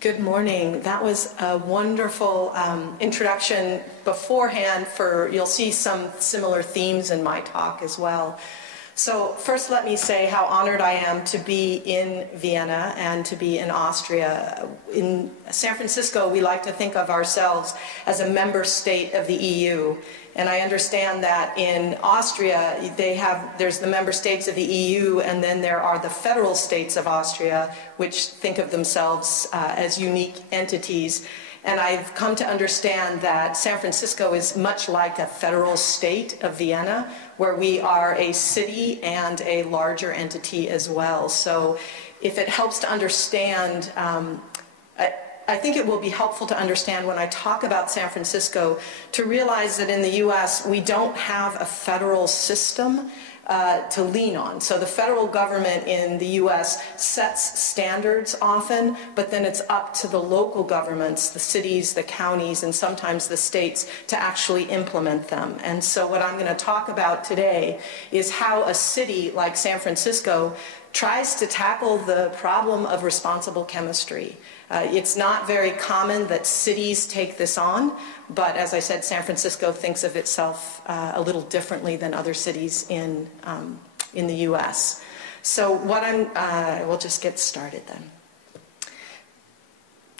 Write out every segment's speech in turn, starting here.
Good morning. That was a wonderful introduction beforehand you'll see some similar themes in my talk as well. So first let me say how honored I am to be in Vienna and to be in Austria. In San Francisco, we like to think of ourselves as a member state of the EU. And I understand that in Austria, there's the member states of the EU, and then there are the federal states of Austria, which think of themselves as unique entities. And I've come to understand that San Francisco is much like a federal state of Vienna, where we are a city and a larger entity as well. So if it helps to understand, I think it will be helpful to understand when I talk about San Francisco to realize that in the US we don't have a federal system to lean on. So the federal government in the US sets standards often, but then it's up to the local governments, the cities, the counties, and sometimes the states to actually implement them. And so what I'm going to talk about today is how a city like San Francisco tries to tackle the problem of responsible chemistry. It's not very common that cities take this on, but as I said, San Francisco thinks of itself a little differently than other cities in the US. So we'll just get started then.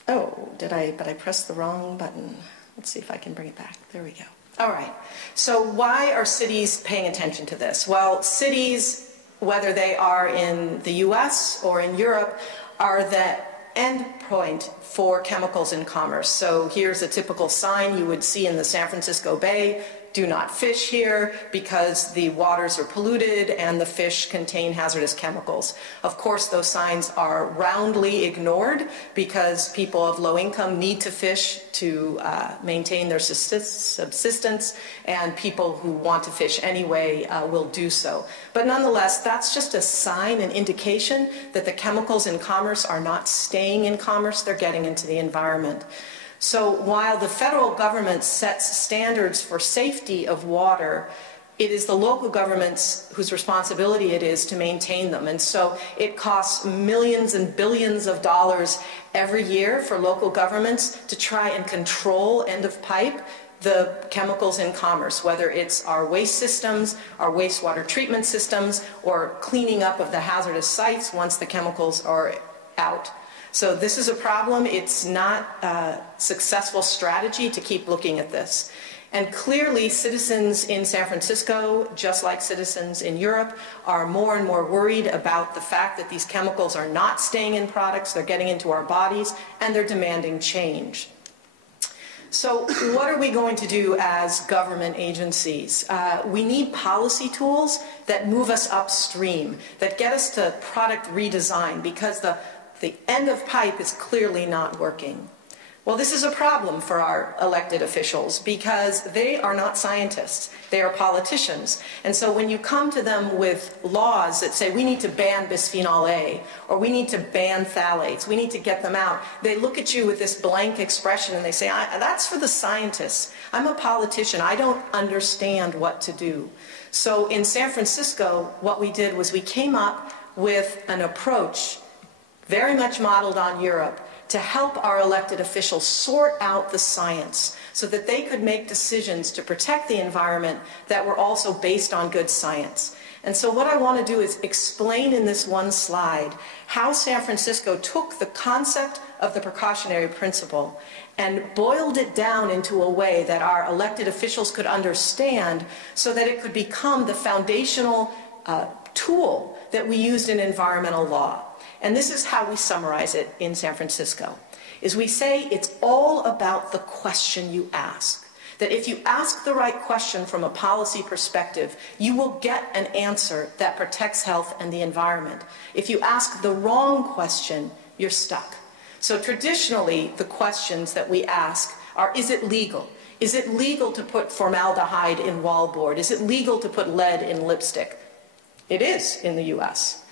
Oh, but I pressed the wrong button. Let's see if I can bring it back. There we go. All right, so why are cities paying attention to this? Well, cities, whether they are in the US or in Europe, are the end point for chemicals in commerce. So here's a typical sign you would see in the San Francisco Bay: do not fish here because the waters are polluted and the fish contain hazardous chemicals. Of course, those signs are roundly ignored because people of low income need to fish to maintain their subsistence, and people who want to fish anyway will do so. But nonetheless, that's just a sign, an indication that the chemicals in commerce are not staying in commerce, they're getting into the environment. So while the federal government sets standards for safety of water, it is the local governments whose responsibility it is to maintain them. And so it costs millions and billions of dollars every year for local governments to try and control end of pipe the chemicals in commerce, whether it's our waste systems, our wastewater treatment systems, or cleaning up of the hazardous sites once the chemicals are out. So this is a problem. It's not a successful strategy to keep looking at this. And clearly, citizens in San Francisco, just like citizens in Europe, are more and more worried about the fact that these chemicals are not staying in products, they're getting into our bodies, and they're demanding change. So what are we going to do as government agencies? We need policy tools that move us upstream, that get us to product redesign, because the end of pipe is clearly not working. Well, this is a problem for our elected officials because they are not scientists, they are politicians. And so when you come to them with laws that say we need to ban bisphenol A, or we need to ban phthalates, we need to get them out, they look at you with this blank expression and they say, that's for the scientists. I'm a politician, I don't understand what to do. So in San Francisco, what we did was we came up with an approach very much modeled on Europe, to help our elected officials sort out the science so that they could make decisions to protect the environment that were also based on good science. And so what I want to do is explain in this one slide how San Francisco took the concept of the precautionary principle and boiled it down into a way that our elected officials could understand so that it could become the foundational tool that we used in environmental law. And this is how we summarize it in San Francisco, is we say it's all about the question you ask. That if you ask the right question from a policy perspective, you will get an answer that protects health and the environment. If you ask the wrong question, you're stuck. So traditionally, the questions that we ask are, is it legal? Is it legal to put formaldehyde in wallboard? Is it legal to put lead in lipstick? It is in the US.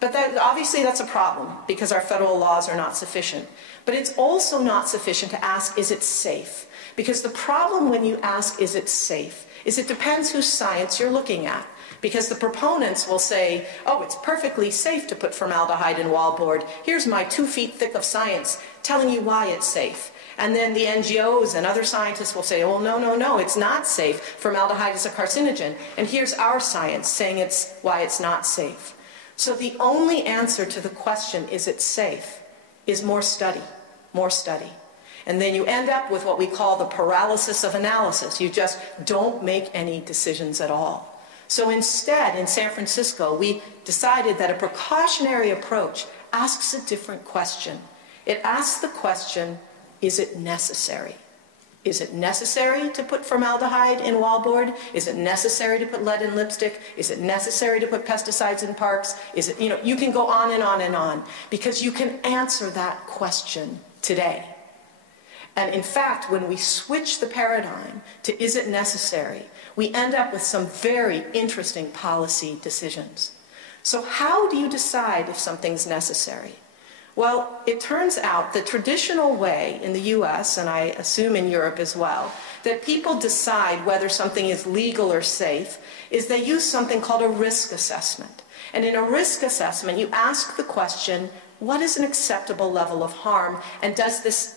But obviously that's a problem because our federal laws are not sufficient. But it's also not sufficient to ask, is it safe? Because the problem when you ask, is it safe, is it depends whose science you're looking at. Because the proponents will say, oh, it's perfectly safe to put formaldehyde in wallboard. Here's my 2 feet thick of science telling you why it's safe. And then the NGOs and other scientists will say, oh, no, it's not safe. Formaldehyde is a carcinogen. And here's our science saying it's why it's not safe. So the only answer to the question, is it safe, is more study, more study. And then you end up with what we call the paralysis of analysis. You just don't make any decisions at all. So instead, in San Francisco, we decided that a precautionary approach asks a different question. It asks the question, is it necessary? Is it necessary to put formaldehyde in wallboard? Is it necessary to put lead in lipstick? Is it necessary to put pesticides in parks? Is it, you can go on and on and on, because you can answer that question today. And in fact, when we switch the paradigm to is it necessary, we end up with some very interesting policy decisions. So how do you decide if something's necessary? Well, it turns out the traditional way in the US, and I assume in Europe as well, that people decide whether something is legal or safe is they use something called a risk assessment. And in a risk assessment, you ask the question, what is an acceptable level of harm, and does this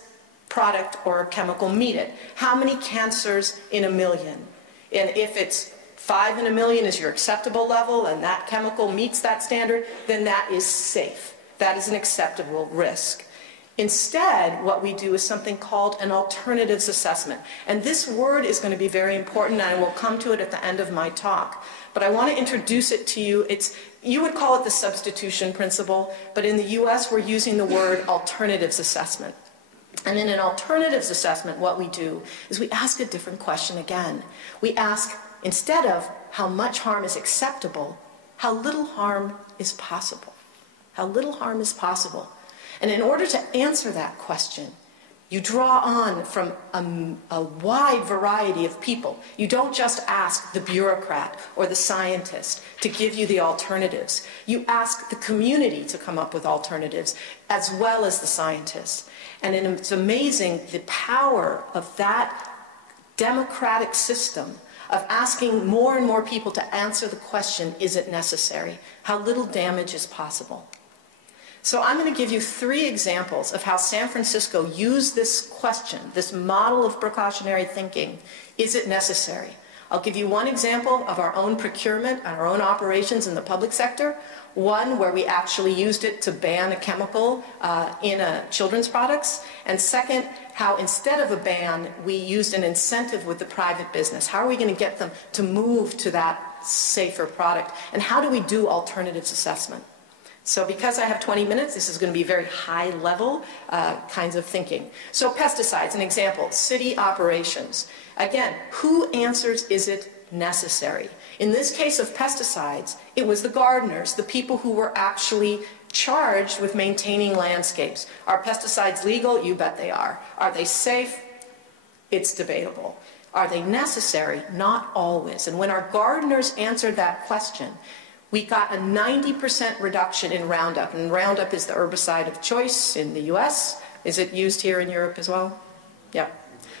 product or chemical meet it? How many cancers in a million? And if it's 5 in a million is your acceptable level and that chemical meets that standard, then that is safe. That is an acceptable risk. Instead, what we do is something called an alternatives assessment. And this word is going to be very important, and I will come to it at the end of my talk. But I want to introduce it to you. You would call it the substitution principle, but in the US we're using the word alternatives assessment. And in an alternatives assessment, what we do is we ask a different question again. We ask, instead of how much harm is acceptable, how little harm is possible. How little harm is possible. And in order to answer that question, you draw on from a wide variety of people. You don't just ask the bureaucrat or the scientist to give you the alternatives. You ask the community to come up with alternatives, as well as the scientists. And it's amazing the power of that democratic system of asking more and more people to answer the question, is it necessary? How little damage is possible? So I'm going to give you 3 examples of how San Francisco used this question, this model of precautionary thinking. Is it necessary? I'll give you one example of our own procurement and our own operations in the public sector. One where we actually used it to ban a chemical in children's products. And second, how instead of a ban, we used an incentive with the private business. How are we going to get them to move to that safer product? And how do we do alternatives assessment? So because I have 20 minutes, this is going to be very high-level kinds of thinking. So pesticides, an example, city operations. Again, who answers, is it necessary? In this case of pesticides, it was the gardeners, the people who were actually charged with maintaining landscapes. Are pesticides legal? You bet they are. Are they safe? It's debatable. Are they necessary? Not always. And when our gardeners answered that question, we got a 90% reduction in Roundup. And Roundup is the herbicide of choice in the US. Is it used here in Europe as well? Yeah.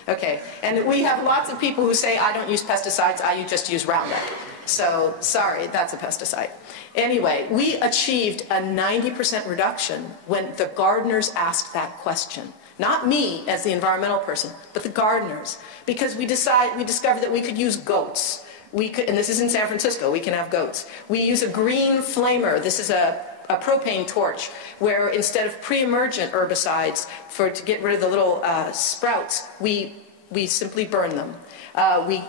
Okay. And we have lots of people who say, I don't use pesticides, I just use Roundup. So, sorry, that's a pesticide. Anyway, we achieved a 90% reduction when the gardeners asked that question. Not me as the environmental person, but the gardeners. Because we discovered that we could use goats. And this is in San Francisco, we can have goats. We use a green flamer. This is a propane torch, where instead of pre-emergent herbicides to get rid of the little sprouts, we simply burn them. We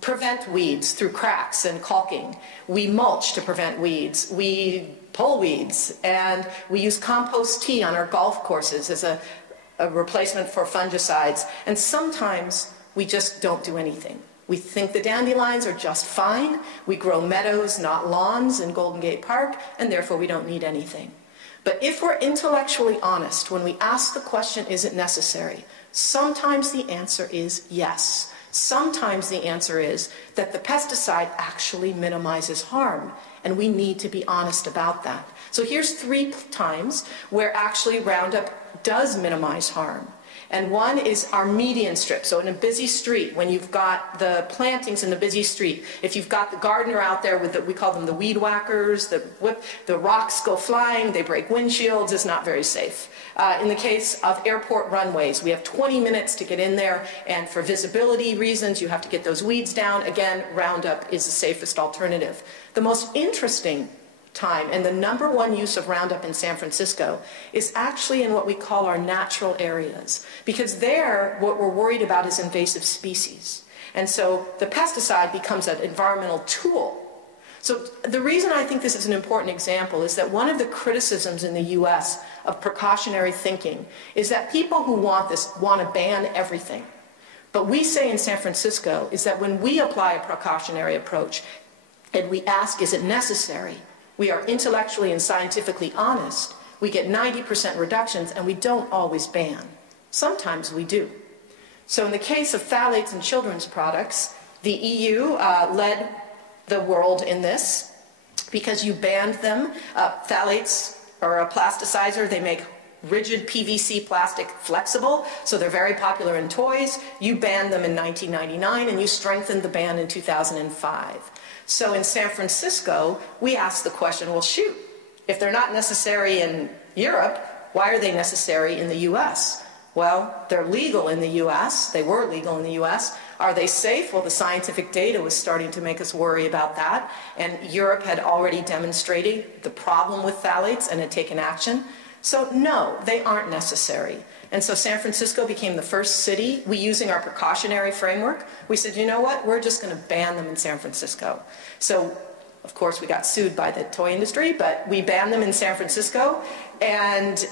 prevent weeds through cracks and caulking. We mulch to prevent weeds. We pull weeds. And we use compost tea on our golf courses as a replacement for fungicides. And sometimes we just don't do anything. We think the dandelions are just fine. We grow meadows, not lawns in Golden Gate Park, and therefore we don't need anything. But if we're intellectually honest, when we ask the question, is it necessary? Sometimes the answer is yes. Sometimes the answer is that the pesticide actually minimizes harm, and we need to be honest about that. So here's 3 times where actually Roundup does minimize harm. And one is our median strip. So in a busy street, when you've got the plantings in the busy street, if you've got the gardener out there with we call them the weed whackers, the rocks go flying, they break windshields, it's not very safe. In the case of airport runways, we have 20 minutes to get in there, and for visibility reasons, you have to get those weeds down. Again, Roundup is the safest alternative. The most interesting time and the #1 use of Roundup in San Francisco is actually in what we call our natural areas, because there what we're worried about is invasive species. And so the pesticide becomes an environmental tool. So the reason I think this is an important example is that one of the criticisms in the US of precautionary thinking is that people who want this want to ban everything. But we say in San Francisco is that when we apply a precautionary approach and we ask, is it necessary? We are intellectually and scientifically honest. We get 90% reductions, and we don't always ban. Sometimes we do. So in the case of phthalates in children's products, the EU led the world in this because you banned them. Phthalates are a plasticizer. They make rigid PVC plastic flexible, so they're very popular in toys. You banned them in 1999, and you strengthened the ban in 2005. So in San Francisco, we asked the question, well, shoot, if they're not necessary in Europe, why are they necessary in the US? Well, they're legal in the US. They were legal in the US. Are they safe? Well, the scientific data was starting to make us worry about that. And Europe had already demonstrated the problem with phthalates and had taken action. So no, they aren't necessary. And so San Francisco became the first city, we using our precautionary framework, we said, you know what, we're just going to ban them in San Francisco. So, of course, we got sued by the toy industry, but we banned them in San Francisco. And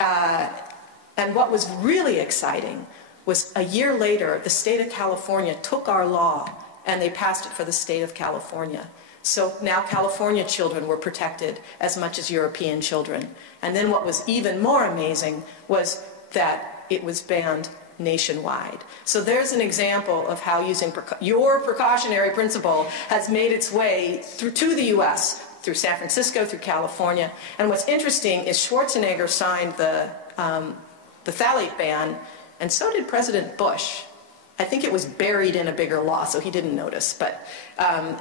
what was really exciting was a year later, the state of California took our law and they passed it for the state of California. So now California children were protected as much as European children. And then what was even more amazing was that it was banned nationwide. So there's an example of how using your precautionary principle has made its way to the US, through San Francisco, through California. And what's interesting is Schwarzenegger signed the phthalate ban, and so did President Bush. I think it was buried in a bigger law, so he didn't notice. But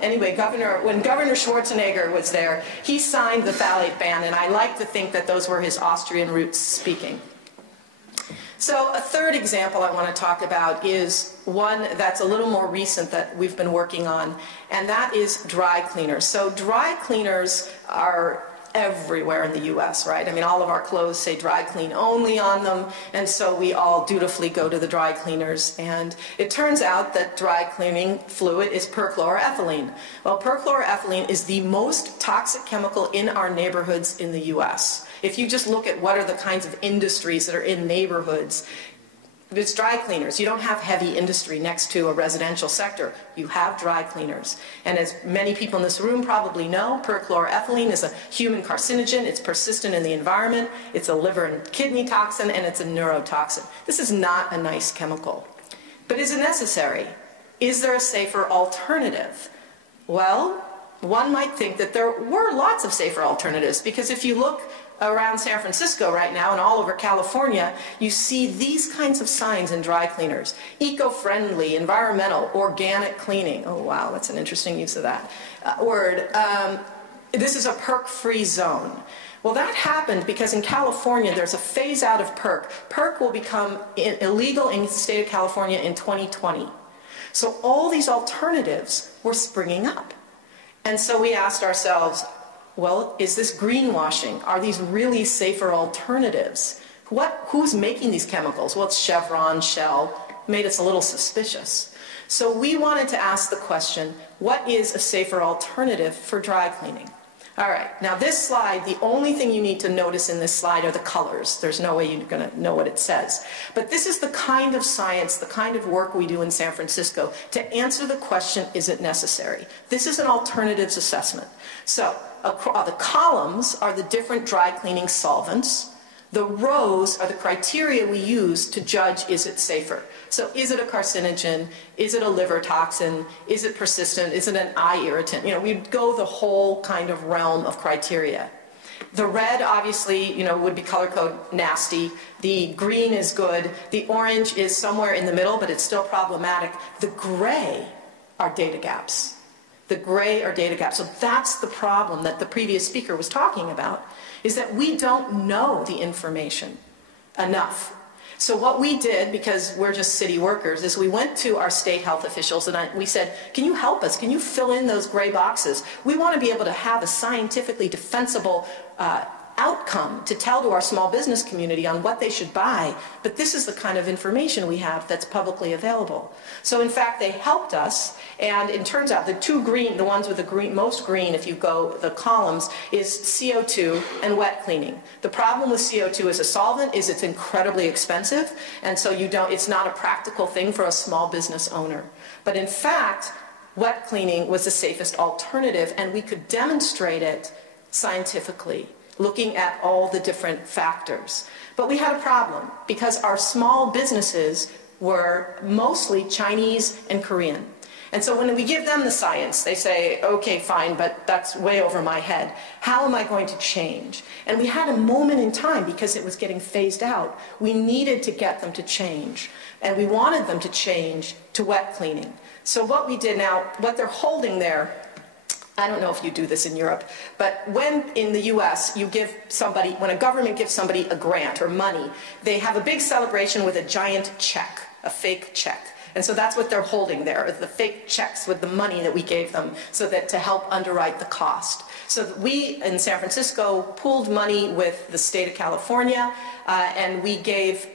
anyway, when Governor Schwarzenegger was there, he signed the phthalate ban, and I like to think that those were his Austrian roots speaking. So a third example I want to talk about is one that's a little more recent that we've been working on, and that is dry cleaners. So dry cleaners are everywhere in the US, right? I mean, all of our clothes say dry clean only on them, and so we all dutifully go to the dry cleaners. And it turns out that dry cleaning fluid is perchloroethylene. Well, perchloroethylene is the most toxic chemical in our neighborhoods in the US. If you just look at what are the kinds of industries that are in neighborhoods, it's dry cleaners. You don't have heavy industry next to a residential sector. You have dry cleaners. And as many people in this room probably know, perchloroethylene is a human carcinogen. It's persistent in the environment. It's a liver and kidney toxin, and it's a neurotoxin. This is not a nice chemical. But is it necessary? Is there a safer alternative? Well, one might think that there were lots of safer alternatives, because if you look around San Francisco right now and all over California, you see these kinds of signs in dry cleaners. Eco-friendly, environmental, organic cleaning. Oh wow, that's an interesting use of that word. This is a perc-free zone. Well, that happened because in California there's a phase out of perc. Perc will become illegal in the state of California in 2020. So all these alternatives were springing up. And so we asked ourselves, well, is this greenwashing? Are these really safer alternatives? Who's making these chemicals? Well, it's Chevron, Shell, made us a little suspicious. So we wanted to ask the question, what is a safer alternative for dry cleaning? All right, now this slide, the only thing you need to notice in this slide are the colors. There's no way you're going to know what it says. But this is the kind of science, the kind of work we do in San Francisco to answer the question, is it necessary? This is an alternatives assessment. So the columns are the different dry cleaning solvents. The rows are the criteria we use to judge, is it safer? So is it a carcinogen? Is it a liver toxin? Is it persistent? Is it an eye irritant? You know, we go the whole kind of realm of criteria. The red, obviously, would be color code nasty. The green is good. The orange is somewhere in the middle, but it's still problematic. The gray are data gaps. The gray are data gaps. So that's the problem that the previous speaker was talking about, is that we don't know the information enough. So what we did, because we're just city workers, is we went to our state health officials and we said, can you help us? Can you fill in those gray boxes? We want to be able to have a scientifically defensible outcome to tell to our small business community on what they should buy, but this is the kind of information we have that's publicly available. So in fact, they helped us, and it turns out the two green, the ones with the green, most green, if you go the columns, is CO2 and wet cleaning. The problem with CO2 as a solvent is it's incredibly expensive, and so it's not a practical thing for a small business owner. But in fact, wet cleaning was the safest alternative, and we could demonstrate it scientifically, looking at all the different factors. But we had a problem because our small businesses were mostly Chinese and Korean. And so when we give them the science, they say, okay, fine, but that's way over my head. How am I going to change? And we had a moment in time, because it was getting phased out, we needed to get them to change. And we wanted them to change to wet cleaning. So what we did now, what they're holding there, I don't know if you do this in Europe, but when in the US you give somebody, when a government gives somebody a grant or money, they have a big celebration with a giant check, a fake check. And so that's what they're holding there, the fake checks with the money that we gave them, so that to help underwrite the cost. So we in San Francisco pooled money with the state of California, and we gave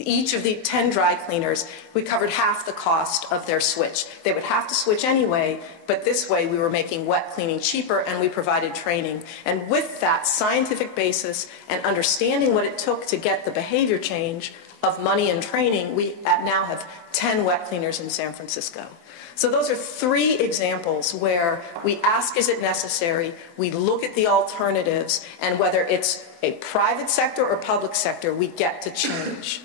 each of the 10 dry cleaners, we covered half the cost of their switch. They would have to switch anyway, but this way we were making wet cleaning cheaper, and we provided training. And with that scientific basis and understanding what it took to get the behavior change of money and training, we now have 10 wet cleaners in San Francisco. So those are 3 examples where we ask, is it necessary? We look at the alternatives, and whether it's a private sector or public sector, we get to change.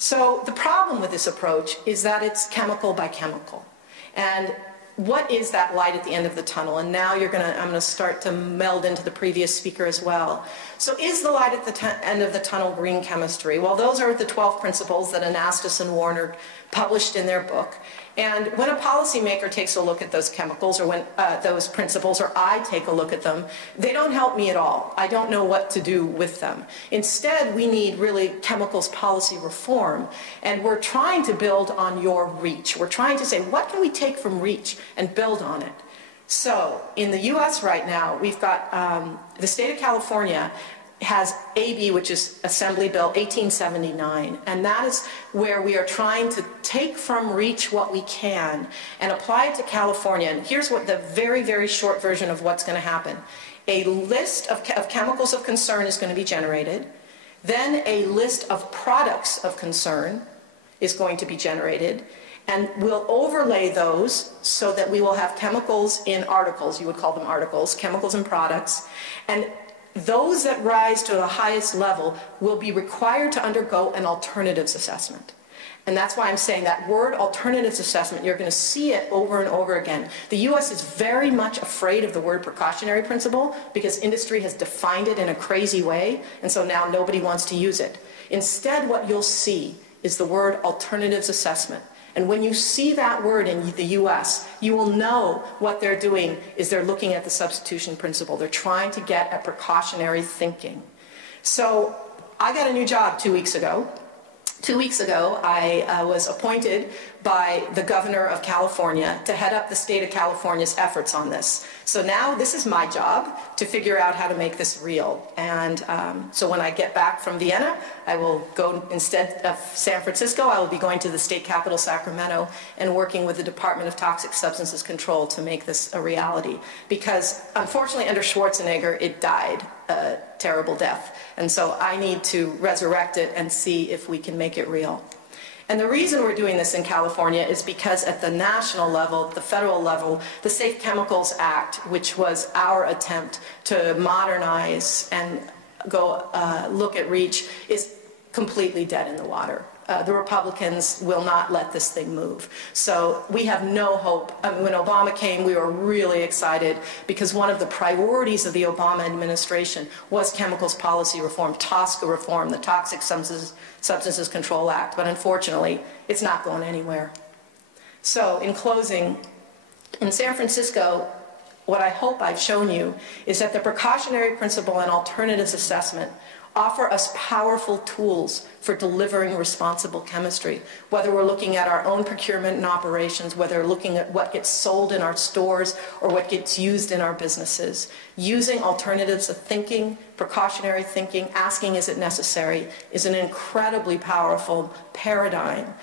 So the problem with this approach is that it's chemical by chemical. And what is that light at the end of the tunnel? And now I'm going to start to meld into the previous speaker as well. So is the light at the end of the tunnel green chemistry? Well, those are the 12 principles that Anastas and Warner published in their book. And when a policymaker takes a look at those chemicals, or when those principles, or I take a look at them, they don't help me at all. I don't know what to do with them. Instead, we need really chemicals policy reform. And we're trying to build on your REACH. We're trying to say, what can we take from REACH and build on it? So in the US right now, we've got the state of California has AB, which is Assembly Bill 1879, and that is where we are trying to take from REACH what we can and apply it to California. And here's what the very, very short version of what's going to happen. A list of chemicals of concern is going to be generated. Then a list of products of concern is going to be generated. And we'll overlay those so that we will have chemicals in articles, you would call them articles, chemicals and products. And those that rise to the highest level will be required to undergo an alternatives assessment. And that's why I'm saying that word alternatives assessment, you're going to see it over and over again. The U.S. is very much afraid of the word precautionary principle because industry has defined it in a crazy way, and so now nobody wants to use it. Instead, what you'll see is the word alternatives assessment. And when you see that word in the US, you will know what they're doing is they're looking at the substitution principle. They're trying to get at precautionary thinking. So I got a new job 2 weeks ago. 2 weeks ago, I was appointed by the governor of California to head up the state of California's efforts on this. So now this is my job to figure out how to make this real. And so when I get back from Vienna, I will go, instead of San Francisco, I will be going to the state capital, Sacramento, and working with the Department of Toxic Substances Control to make this a reality. Because unfortunately, under Schwarzenegger, it died a terrible death. And so I need to resurrect it and see if we can make it real. And the reason we're doing this in California is because at the national level, the federal level, the Safe Chemicals Act, which was our attempt to modernize and go look at REACH, is completely dead in the water. the Republicans will not let this thing move. So we have no hope. I mean, when Obama came, we were really excited because one of the priorities of the Obama administration was chemicals policy reform, TSCA reform, the Toxic Substances Control Act. But unfortunately, it's not going anywhere. So in closing, in San Francisco, what I hope I've shown you is that the precautionary principle and alternatives assessment offer us powerful tools for delivering responsible chemistry, whether we're looking at our own procurement and operations, whether we're looking at what gets sold in our stores or what gets used in our businesses. Using alternatives of thinking, precautionary thinking, asking is it necessary, is an incredibly powerful paradigm.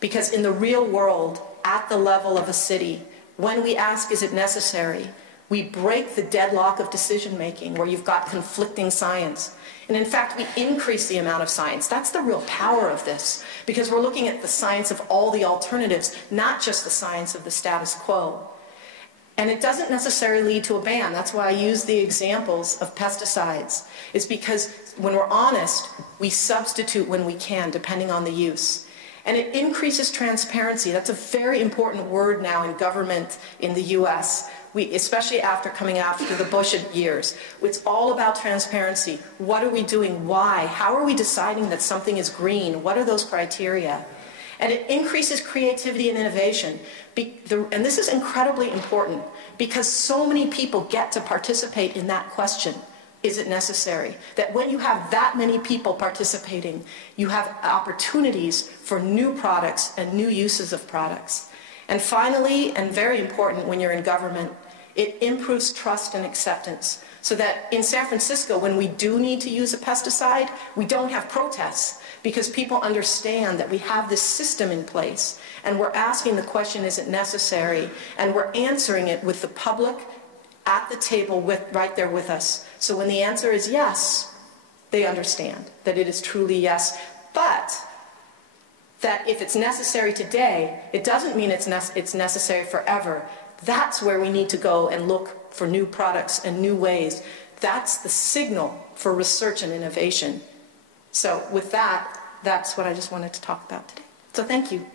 Because in the real world, at the level of a city, when we ask is it necessary, we break the deadlock of decision making where you've got conflicting science. And in fact, we increase the amount of science. That's the real power of this, because we're looking at the science of all the alternatives, not just the science of the status quo. And it doesn't necessarily lead to a ban. That's why I use the examples of pesticides. It's because when we're honest, we substitute when we can, depending on the use. And it increases transparency. That's a very important word now in government in the US. Especially after coming after the Bush years. It's all about transparency. What are we doing? Why? How are we deciding that something is green? What are those criteria? And it increases creativity and innovation. And this is incredibly important because so many people get to participate in that question. Is it necessary? That when you have that many people participating, you have opportunities for new products and new uses of products. And finally, and very important when you're in government, it improves trust and acceptance. So that in San Francisco, when we do need to use a pesticide, we don't have protests because people understand that we have this system in place and we're asking the question, is it necessary? And we're answering it with the public at the table right there with us. So when the answer is yes, they understand that it is truly yes. But that if it's necessary today, it doesn't mean it's necessary forever. That's where we need to go and look for new products and new ways. That's the signal for research and innovation. So with that, that's what I just wanted to talk about today. So thank you.